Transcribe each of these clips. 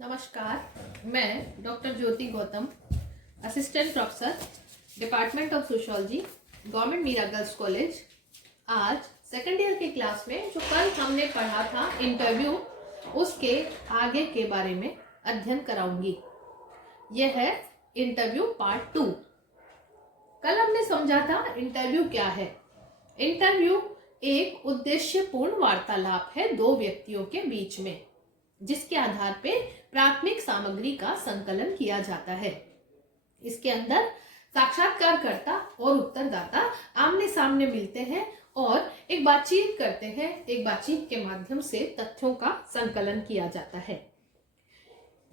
नमस्कार, मैं doctor Jyoti Gautam, assistant professor, department of sociology, government Meera girls college. आज सेकेंड ईयर की क्लास में जो कल हमने पढ़ा था इंटरव्यू, उसके आगे के बारे में अध्ययन कराऊंगी। यह है इंटरव्यू पार्ट 2। कल हमने समझा था इंटरव्यू क्या है। इंटरव्यू एक उद्देश्यपूर्ण वार्तालाप है दो व्यक्तियों के बीच में, जिसके आधार पे प्राथमिक सामग्री का संकलन किया जाता है। इसके अंदर साक्षात्कारकर्ता और उत्तरदाता आमने सामने मिलते हैं और एक बातचीत करते हैं। एक बातचीत के माध्यम से तथ्यों का संकलन किया जाता है।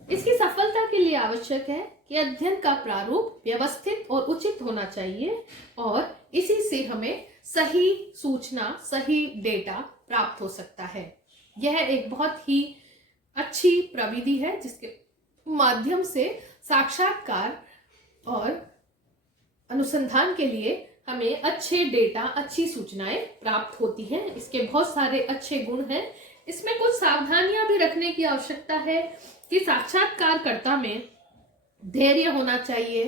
इसकी सफलता के लिए आवश्यक है कि अध्ययन का प्रारूप व्यवस्थित और उचित होना चाहिए और इसी से हमें सही सूचना, सही डेटा प्राप्त हो सकता है। यह एक बहुत ही अच्छी प्रविधि है जिसके माध्यम से साक्षात्कार और अनुसंधान के लिए हमें अच्छे डेटा, अच्छी सूचनाएं प्राप्त होती हैं। इसके बहुत सारे अच्छे गुण हैं। इसमें कुछ सावधानियां भी रखने की आवश्यकता है कि साक्षात्कारकर्ता में धैर्य होना चाहिए,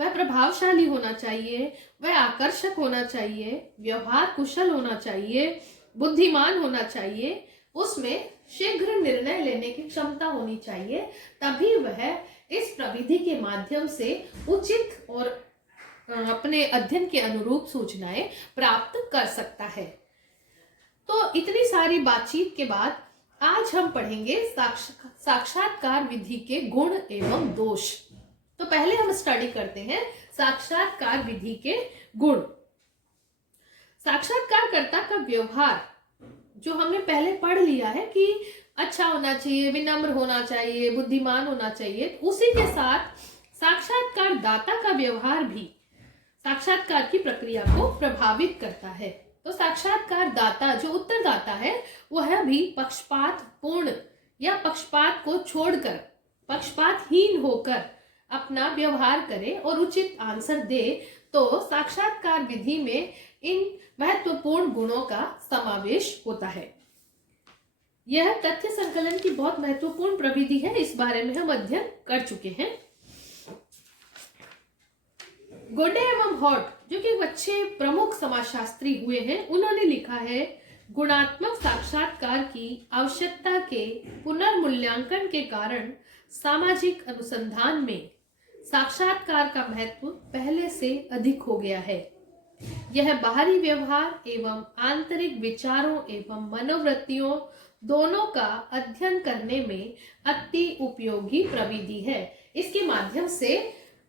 वह प्रभावशाली होना चाहिए, वह आकर्षक होना चाहिए, व्यवहार कुशल होना चाहिए, बुद्धिमान होना चाहिए, उसमें शीघ्र निर्णय लेने की क्षमता होनी चाहिए। तभी वह इस प्रविधि के माध्यम से उचित और अपने अध्ययन के अनुरूप सूचनाएं प्राप्त कर सकता है। तो इतनी सारी बातचीत के बाद आज हम पढ़ेंगे साक्षात्कार विधि के गुण एवं दोष। तो पहले हम स्टडी करते हैं साक्षात्कार विधि के गुण। साक्षात्कारकर्ता का व्यवहार जो हमने पहले पढ़ लिया है कि अच्छा होना चाहिए, विनम्र होना चाहिए, बुद्धिमान होना चाहिए, उसी के साथ साक्षात्कारदाता का व्यवहार भी साक्षात्कार की प्रक्रिया को प्रभावित करता है। तो साक्षात्कारदाता जो उत्तरदाता है वह भी पक्षपात पूर्ण या पक्षपात को छोड़कर, पक्षपातहीन होकर अपना व्यवहार करे और उचित आंसर दे। तो साक्षात्कार विधि में इन महत्वपूर्ण गुणों का समावेश होता है। यह तथ्य संकलन की बहुत महत्वपूर्ण प्रविधि है। इस बारे में हम अध्ययन कर चुके हैं। गोडे एवं हॉट जो कि एक अच्छे प्रमुख समाजशास्त्री हुए हैं, उन्होंने लिखा है, गुणात्मक साक्षात्कार की आवश्यकता के पुनर्मूल्यांकन के कारण सामाजिक अनुसंधान में साक्षात्कार का महत्व पहले से अधिक हो गया है। यह बाहरी व्यवहार एवं आंतरिक विचारों एवं मनोवृत्तियों दोनों का अध्ययन करने में अति उपयोगी प्रविधि है। इसके माध्यम से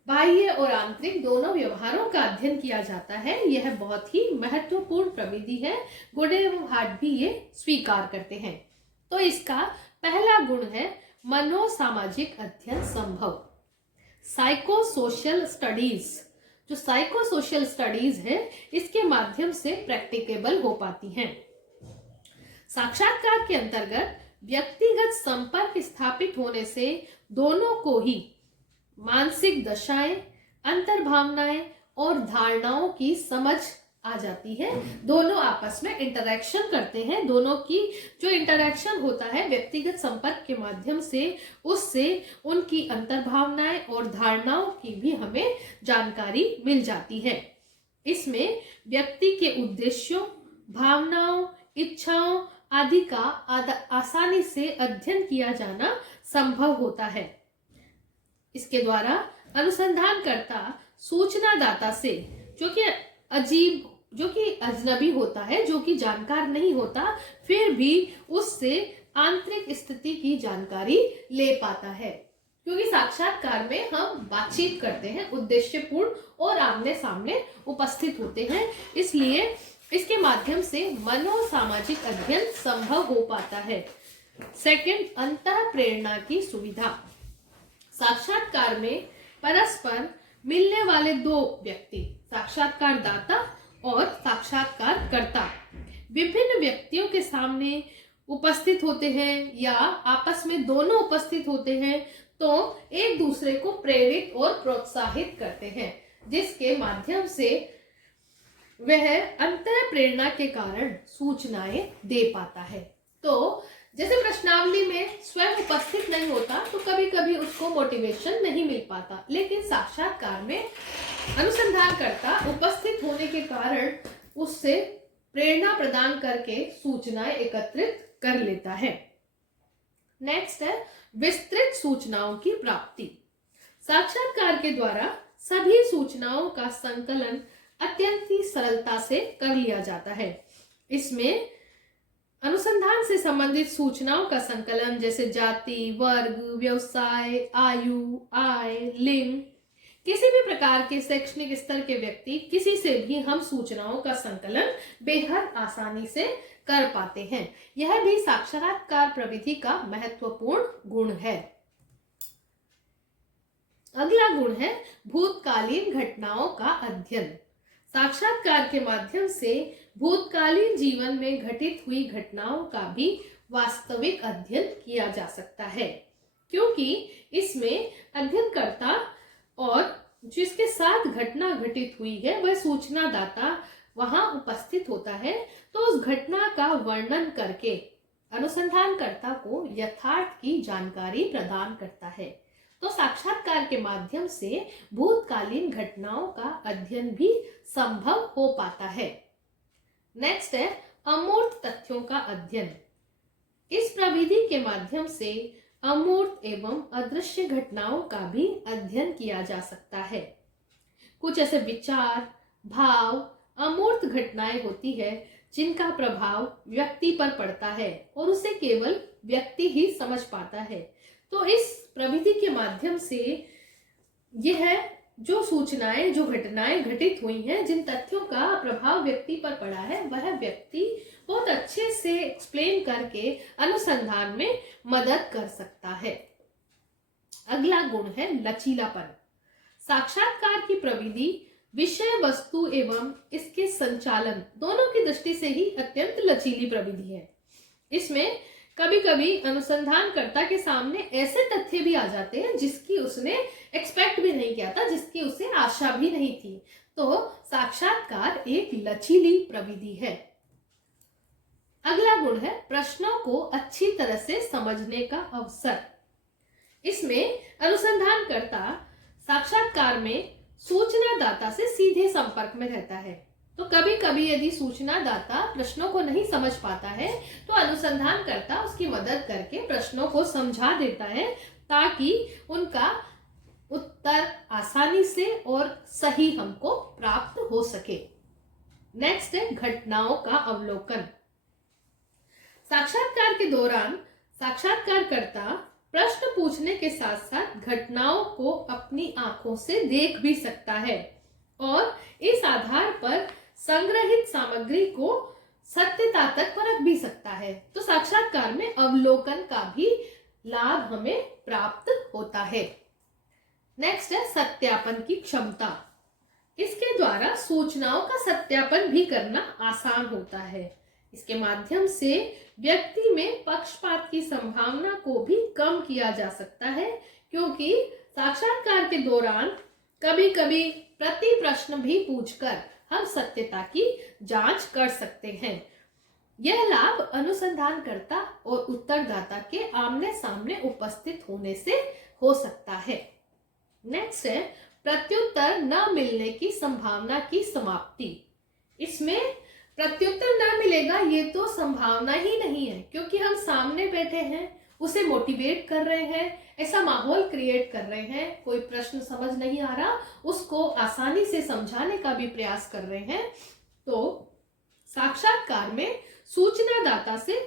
बाह्य और आंतरिक दोनों व्यवहारों का अध्ययन किया जाता है। यह बहुत ही महत्वपूर्ण प्रविधि है। गोडे एवं हॉट भी ये स्वीकार करते हैं। तो इसका पहला गुण है मनोसामाजिक अध्ययन संभव। साइको सोशल स्टडीज, जो साइको सोशल स्टडीज है, इसके माध्यम से प्रैक्टिकेबल हो पाती हैं। साक्षात्कार के अंतर्गत व्यक्तिगत संपर्क स्थापित होने से दोनों को ही मानसिक दशाएं, अंतर्भावनाएं और धारणाओं की समझ आ जाती है। दोनों आपस में इंटरेक्शन करते हैं। दोनों की जो इंटरेक्शन होता है व्यक्तिगत संपर्क के माध्यम से, उससे उनकी अंतर्भावनाएं और धारणाओं की भी हमें जानकारी मिल जाती है। इसमें व्यक्ति के उद्देश्यों, भावनाओं, इच्छाओं आदि का आसानी से अध्ययन किया जाना संभव होता है। इसके द्वारा अनुसंधानकर्ता सूचनादाता से, जो कि अजनबी होता है, जो कि जानकार नहीं होता, फिर भी उससे आंतरिक स्थिति की जानकारी ले पाता है। क्योंकि साक्षात्कार में हम बातचीत करते हैं, उद्देश्यपूर्ण और आमने सामने उपस्थित होते हैं, इसलिए इसके माध्यम से मनोसामाजिक अध्ययन संभव हो पाता है। सेकंड, अंतः प्रेरणा की सुविधा। साक्षात्कार में परस्पर मिलने वाले दो व्यक्ति, साक्षात्कारदाता और साक्षात्कारकर्ता, विभिन्न व्यक्तियों के सामने उपस्थित होते हैं या आपस में दोनों उपस्थित होते हैं, तो एक दूसरे को प्रेरित और प्रोत्साहित करते हैं, जिसके माध्यम से वह अंतः प्रेरणा के कारण सूचनाएं दे पाता है। तो जैसे प्रश्नावली में स्वयं उपस्थित नहीं होता तो कभी कभी उसको मोटिवेशन नहीं मिल पाता, लेकिन साक्षात्कार में अनुसंधानकर्ता उपस्थित होने के कारण उससे प्रेरणा प्रदान करके सूचनाएं एकत्रित कर लेता है। नेक्स्ट है विस्तृत सूचनाओं की प्राप्ति। साक्षात्कार के द्वारा सभी सूचनाओं का संकलन अत्यंत ही सरलता से कर लिया जाता है। इसमें अनुसंधान से संबंधित सूचनाओं का संकलन जैसे जाति, वर्ग, व्यवसाय, आयु, आय, लिंग, किसी भी प्रकार के शैक्षणिक स्तर के व्यक्ति, किसी से भी हम सूचनाओं का संकलन बेहद आसानी से कर पाते हैं। यह भी साक्षात्कार प्रविधि का महत्वपूर्ण गुण है। अगला गुण है भूतकालीन घटनाओं का अध्ययन। साक्षात्कार के माध्यम से भूतकालीन जीवन में घटित हुई घटनाओं का भी वास्तविक अध्ययन किया जा सकता है, क्योंकि इसमें अध्ययनकर्ता और जिसके साथ घटना घटित हुई है वह सूचनादाता वहां उपस्थित होता है, तो उस घटना का वर्णन करके अनुसंधानकर्ता को यथार्थ की जानकारी प्रदान करता है। तो साक्षात्कार के माध्यम से भूतकालीन घटनाओं का अध्ययन भी संभव हो पाता है। नेक्स्ट है अमूर्त तथ्यों का अध्ययन। इस प्रविधि के माध्यम से अमूर्त एवं अदृश्य घटनाओं का भी अध्ययन किया जा सकता है। कुछ ऐसे विचार, भाव, अमूर्त घटनाएं होती है जिनका प्रभाव व्यक्ति पर पड़ता है और उसे केवल व्यक्ति ही समझ पाता है। तो इस प्रविधि के माध्यम से यह जो सूचनाएं, जो घटनाएं घटित हुई हैं, जिन तथ्यों का प्रभाव व्यक्ति पर पड़ा है, वह व्यक्ति बहुत अच्छे से एक्सप्लेन करके अनुसंधान में मदद कर सकता है। अगला गुण है लचीलापन। साक्षात्कार की प्रविधि विषय वस्तु एवं इसके संचालन दोनों की दृष्टि से ही अत्यंत लचीली प्रविधि है। इसमें कभी कभी अनुसंधानकर्ता के सामने ऐसे तथ्य भी आ जाते हैं जिसकी उसने एक्सपेक्ट भी नहीं किया था, जिसकी उसे आशा भी नहीं थी। तो साक्षात्कार एक लचीली प्रविधि है। अगला गुण है प्रश्नों को अच्छी तरह से समझने का अवसर। इसमें अनुसंधानकर्ता साक्षात्कार में सूचनादाता से सीधे संपर्क में रहता है। तो कभी कभी यदि सूचनादाता प्रश्नों को नहीं समझ पाता है तो अनुसंधानकर्ता उसकी मदद करके प्रश्नों को समझा देता है, ताकि उनका उत्तर आसानी से और सही हमको प्राप्त हो सके। नेक्स्ट है घटनाओं का अवलोकन। साक्षात्कार के दौरान साक्षात्कारकर्ता प्रश्न पूछने के साथ साथ घटनाओं को अपनी आंखों से देख भी सकता है और इस आधार पर संग्रहित सामग्री को सत्यता तक परख भी सकता है। तो साक्षात्कार में अवलोकन का भी लाभ हमें प्राप्त होता है। नेक्स्ट है सत्यापन की क्षमता। इसके द्वारा सूचनाओं का सत्यापन भी करना आसान होता है। इसके माध्यम से व्यक्ति में पक्षपात की संभावना को भी कम किया जा सकता है, क्योंकि साक्षात्कार के दौरान कभी कभी प्रति प्रश्न भी पूछकर हम सत्यता की जांच कर सकते हैं। यह लाभ अनुसंधानकर्ता और उत्तरदाता के आमने सामने उपस्थित होने से हो सकता है। नेक्स्ट है प्रत्युत्तर न मिलने की संभावना की समाप्ति। इसमें प्रत्युत्तर न मिलेगा ये तो संभावना ही नहीं है, क्योंकि हम सामने बैठे हैं, उसे मोटिवेट कर रहे हैं, ऐसा माहौल क्रिएट कर रहे हैं, कोई प्रश्न समझ नहीं आ रहा उसको आसानी से समझाने का भी प्रयास कर रहे हैं। तो साक्षात्कार में सूचनादाता से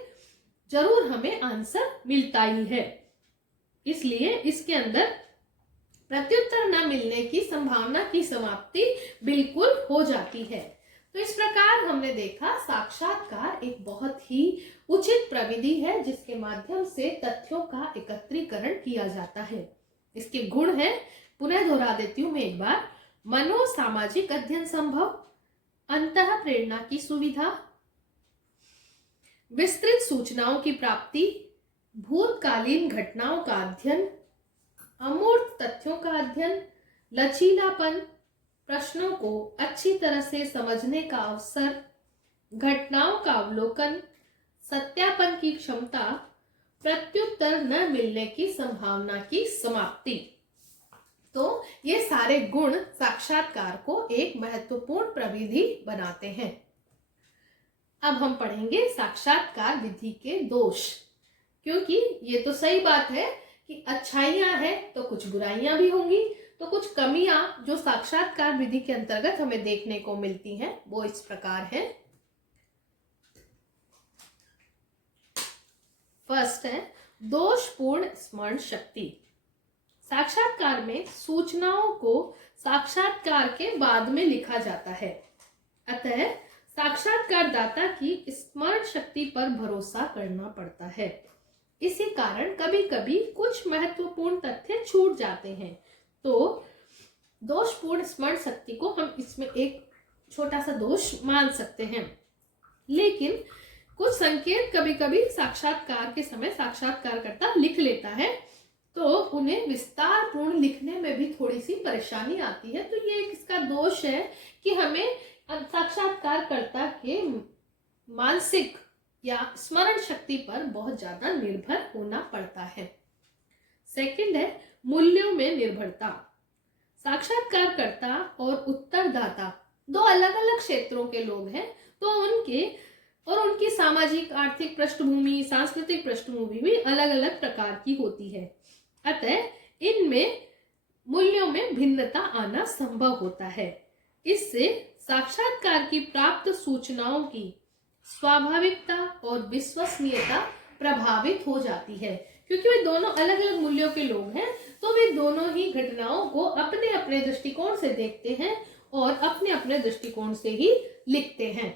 जरूर हमें आंसर मिलता ही है, इसलिए इसके अंदर प्रत्युत्तर न मिलने की संभावना की समाप्ति बिल्कुल हो जाती है। तो इस प्रकार हमने देखा साक्षात्कार एक बहुत ही उचित प्रविधि है जिसके माध्यम से तथ्यों का एकत्रीकरण किया जाता है। इसके गुण है, पुनः दोहरा देती हूं मैं एक बार, मनोसामाजिक अध्ययन संभव, अंतः प्रेरणा की सुविधा, विस्तृत सूचनाओं की प्राप्ति, भूतकालीन घटनाओं का अध्ययन, अमूर्त तथ्यों का अध्ययन, लचीलापन, प्रश्नों को अच्छी तरह से समझने का अवसर, घटनाओं का अवलोकन, सत्यापन की क्षमता, प्रत्युत्तर न मिलने की संभावना की समाप्ति। तो ये सारे गुण साक्षात्कार को एक महत्वपूर्ण प्रविधि बनाते हैं। अब हम पढ़ेंगे साक्षात्कार विधि के दोष, क्योंकि ये तो सही बात है कि अच्छाइयां हैं तो कुछ बुराइयां भी होंगी, तो कुछ कमियां जो साक्षात्कार विधि के अंतर्गत हमें देखने को मिलती हैं वो इस प्रकार है। फर्स्ट है दोषपूर्ण स्मरण शक्ति। साक्षात्कार में सूचनाओं को साक्षात्कार के बाद में लिखा जाता है, अतः साक्षात्कारदाता की स्मरण शक्ति पर भरोसा करना पड़ता है। इसी कारण कभी कभी कुछ महत्वपूर्ण तथ्य छूट जाते हैं। तो दोषपूर्ण स्मरण शक्ति को हम इसमें एक छोटा सा दोष मान सकते हैं, लेकिन कुछ संकेत कभी कभी साक्षात्कार के समय साक्षात्कारकर्ता लिख लेता है तो उन्हें विस्तार पूर्ण लिखने में भी थोड़ी सी परेशानी आती है। तो ये इसका दोष है कि हमें साक्षात्कारकर्ता के मानसिक या स्मरण शक्ति पर बहुत ज्यादा निर्भर होना पड़ता है। सेकंड है मूल्यों में निर्भरता। साक्षात्कारकर्ता और उत्तरदाता दो अलग अलग क्षेत्रों के लोग हैं, तो उनकी सामाजिक, आर्थिक पृष्ठभूमि, सांस्कृतिक पृष्ठभूमि भी अलग अलग प्रकार की होती है, अतः इनमें मूल्यों में भिन्नता आना संभव होता है। इससे साक्षात्कार की प्राप्त सूचनाओं की स्वाभाविकता और विश्वसनीयता प्रभावित हो जाती है, क्योंकि वे दोनों अलग अलग मूल्यों के लोग हैं, तो वे दोनों ही घटनाओं को अपने अपने दृष्टिकोण से देखते हैं और अपने अपने दृष्टिकोण से ही लिखते हैं।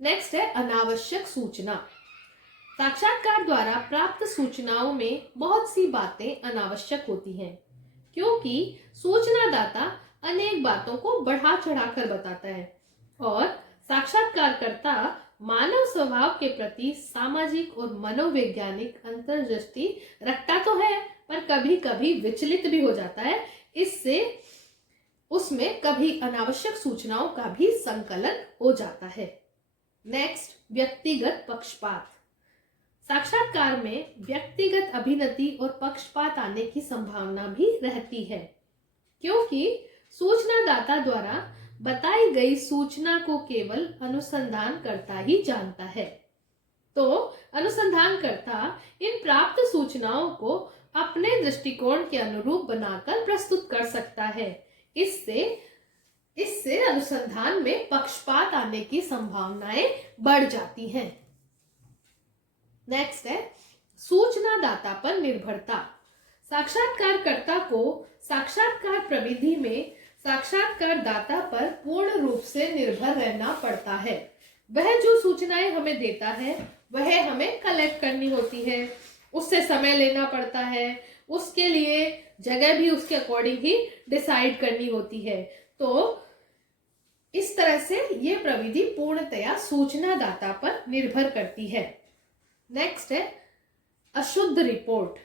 नेक्स्ट है अनावश्यक सूचना। साक्षात्कार द्वारा प्राप्त सूचनाओं में बहुत सी बातें अनावश्यक होती हैं, क्योंकि सूचनादाता अनेक बातों को बढ़ा चढ़ाकर बताता है और साक्षात्कारकर्ता मानव स्वभाव के प्रति सामाजिक और मनोवैज्ञानिक अंतर्दृष्टि रखता तो है, पर कभी कभी विचलित भी हो जाता है। इससे उसमें कभी अनावश्यक सूचनाओं का भी संकलन हो जाता है। नेक्स्ट, व्यक्तिगत पक्षपात। साक्षात्कार में व्यक्तिगत अभिनति और पक्षपात आने की संभावना भी रहती है, क्योंकि सूचनादाता द्वारा बताई गई सूचना को केवल अनुसंधानकर्ता ही जानता है। तो अनुसंधानकर्ता इन प्राप्त सूचनाओं को अपने दृष्टिकोण के अनुरूप बनाकर प्रस्तुत कर सकता है। इससे अनुसंधान में पक्षपात आने की संभावनाएं बढ़ जाती हैं। नेक्स्ट है सूचनादाता पर निर्भरता। साक्षात्कारकर्ता को साक्षात्कार प्रविधि में साक्षात्कारदाता पर पूर्ण रूप से निर्भर रहना पड़ता है। वह जो सूचनाएं हमें देता है वह हमें कलेक्ट करनी होती है, उससे समय लेना पड़ता है, उसके लिए जगह भी उसके अकॉर्डिंग ही डिसाइड करनी होती है। तो इस तरह से ये प्रविधि पूर्णतया सूचनादाता पर निर्भर करती है। नेक्स्ट है अशुद्ध रिपोर्ट।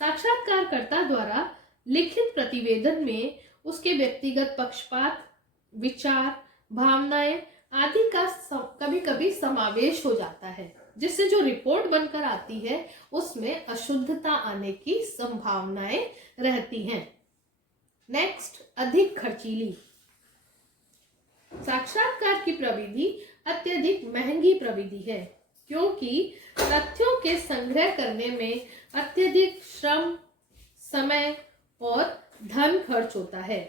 साक्षात्कारकर्ता द्वारा लिखित प्रतिवेदन में उसके व्यक्तिगत पक्षपात, विचार, भावनाएं आदि का कभी कभी समावेश हो जाता है, जिससे जो रिपोर्ट बनकर आती है उसमें अशुद्धता आने की संभावनाएं रहती हैं। नेक्स्ट, अधिक खर्चीली। साक्षात्कार की प्रविधि अत्यधिक महंगी प्रविधि है, क्योंकि तथ्यों के संग्रह करने में अत्यधिक श्रम, समय और धन खर्च होता है,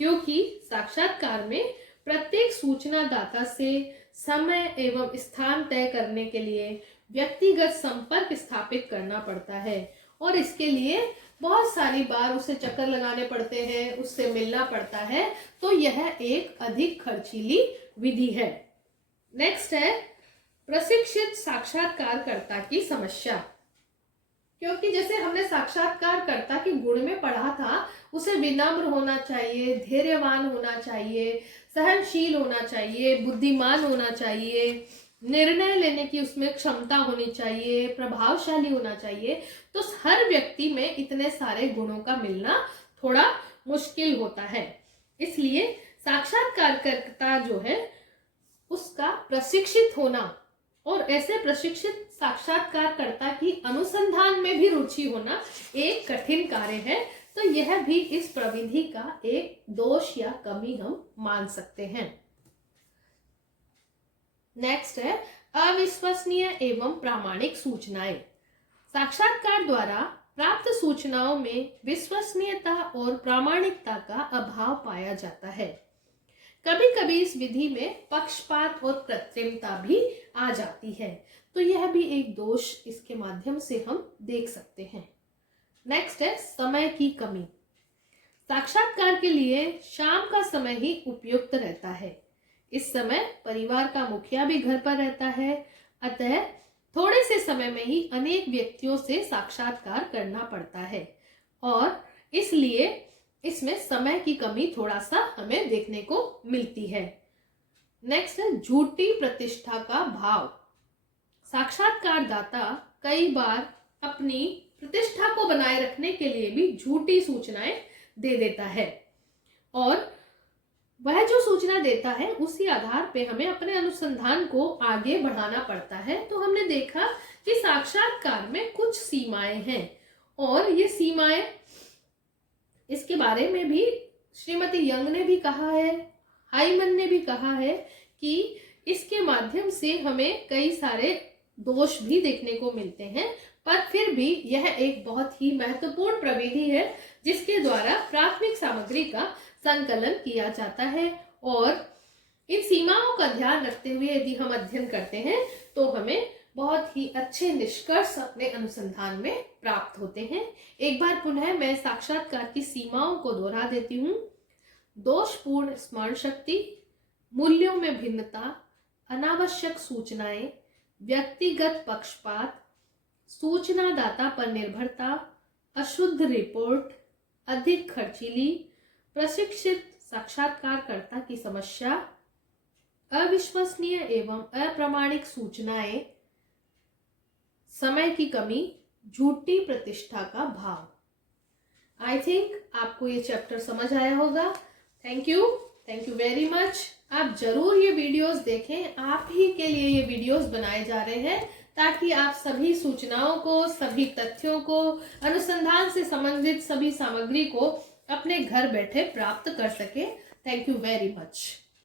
क्योंकि साक्षात्कार में प्रत्येक सूचनादाता से समय एवं स्थान तय करने के लिए व्यक्तिगत संपर्क स्थापित करना पड़ता है और इसके लिए बहुत सारी बार उसे चक्कर लगाने पड़ते हैं, उससे मिलना पड़ता है। तो यह एक अधिक खर्चीली विधि है। नेक्स्ट है प्रशिक्षित साक्षात्कारकर्ता की समस्या। क्योंकि जैसे हमने साक्षात्कारकर्ता के गुण में पढ़ा था, उसे विनम्र होना चाहिए, धैर्यवान होना चाहिए, सहनशील होना चाहिए, बुद्धिमान होना चाहिए, निर्णय लेने की उसमें क्षमता होनी चाहिए, प्रभावशाली होना चाहिए। तो हर व्यक्ति में इतने सारे गुणों का मिलना थोड़ा मुश्किल होता है। इसलिए साक्षात्कारकर्ता जो है उसका प्रशिक्षित होना और ऐसे प्रशिक्षित साक्षात्कारकर्ता की अनुसंधान में भी रुचि होना एक कठिन कार्य है। तो यह भी इस प्रविधि का एक दोष या कमी हम मान सकते हैं। नेक्स्ट है अविश्वसनीय एवं प्रामाणिक सूचनाएं। साक्षात्कार द्वारा प्राप्त सूचनाओं में विश्वसनीयता और प्रामाणिकता का अभाव पाया जाता है। कभी कभी इस विधि में पक्षपात और कृत्रिमता भी आ जाती है। तो यह भी एक दोष इसके माध्यम से हम देख सकते हैं। नेक्स्ट है समय की कमी। साक्षात्कार के लिए शाम का समय ही उपयुक्त रहता है। इस समय परिवार का मुखिया भी घर पर रहता है, अतः थोड़े से समय में ही अनेक व्यक्तियों से साक्षात्कार करना पड़ता है और इसलिए इसमें समय की कमी थोड़ा सा हमें देखने को मिलती है। नेक्स्ट है झूठी प्रतिष्ठा का भाव। साक्षात्कारदाता कई बार अपनी प्रतिष्ठा को बनाए रखने के लिए भी झूठी सूचनाएं दे देता है और वह जो सूचना देता है उसी आधार पे हमें अपने अनुसंधान को आगे बढ़ाना पड़ता है। तो हमने देखा कि साक्षात्कार में कुछ सीमाएं हैं और ये सीमाएं, इसके बारे में भी श्रीमती यंग ने भी कहा है, हाइमन ने भी कहा है कि इसके माध्यम से हमें कई सारे दोष भी देखने को मिलते हैं, पर फिर भी यह एक बहुत ही महत्वपूर्ण प्रविधि है जिसके द्वारा प्राथमिक सामग्री का संकलन किया जाता है। और इन सीमाओं का ध्यान रखते हुए यदि हम अध्ययन करते हैं तो हमें बहुत ही अच्छे निष्कर्ष अपने अनुसंधान में प्राप्त होते हैं। एक बार पुनः मैं साक्षात्कार की सीमाओं को दोहरा देती हूँ। दोषपूर्ण स्मरण शक्ति, मूल्यों में भिन्नता, अनावश्यक सूचनाएं, व्यक्तिगत पक्षपात, सूचनादाता पर निर्भरता, अशुद्ध रिपोर्ट, अधिक खर्चीली, प्रशिक्षित साक्षात्कारकर्ता की समस्या, अविश्वसनीय एवं अप्रामाणिक सूचनाएं, समय की कमी, झूठी प्रतिष्ठा का भाव। आई थिंक आपको ये चैप्टर समझ आया होगा। Thank you very much. आप जरूर ये वीडियोस देखें, आप ही के लिए ये वीडियोस बनाए जा रहे हैं ताकि आप सभी सूचनाओं को, सभी तथ्यों को, अनुसंधान से संबंधित सभी सामग्री को अपने घर बैठे प्राप्त कर सके। Thank you very much.